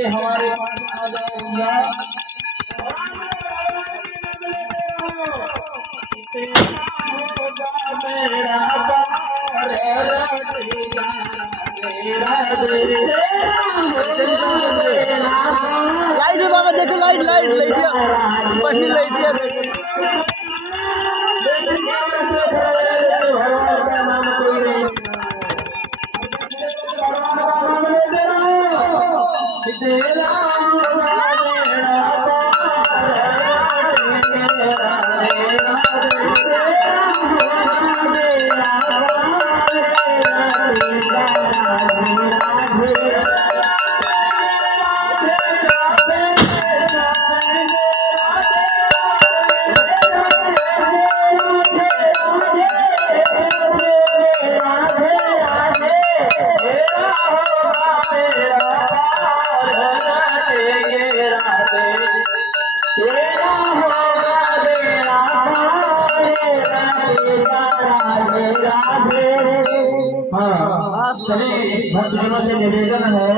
करके हमारे पास आ जाऊंगा। लाइट बाबा देखो लाइट लाइट लाइटिया पहली लाइटिया हाँ सभी भक्तजनों से निवेदन है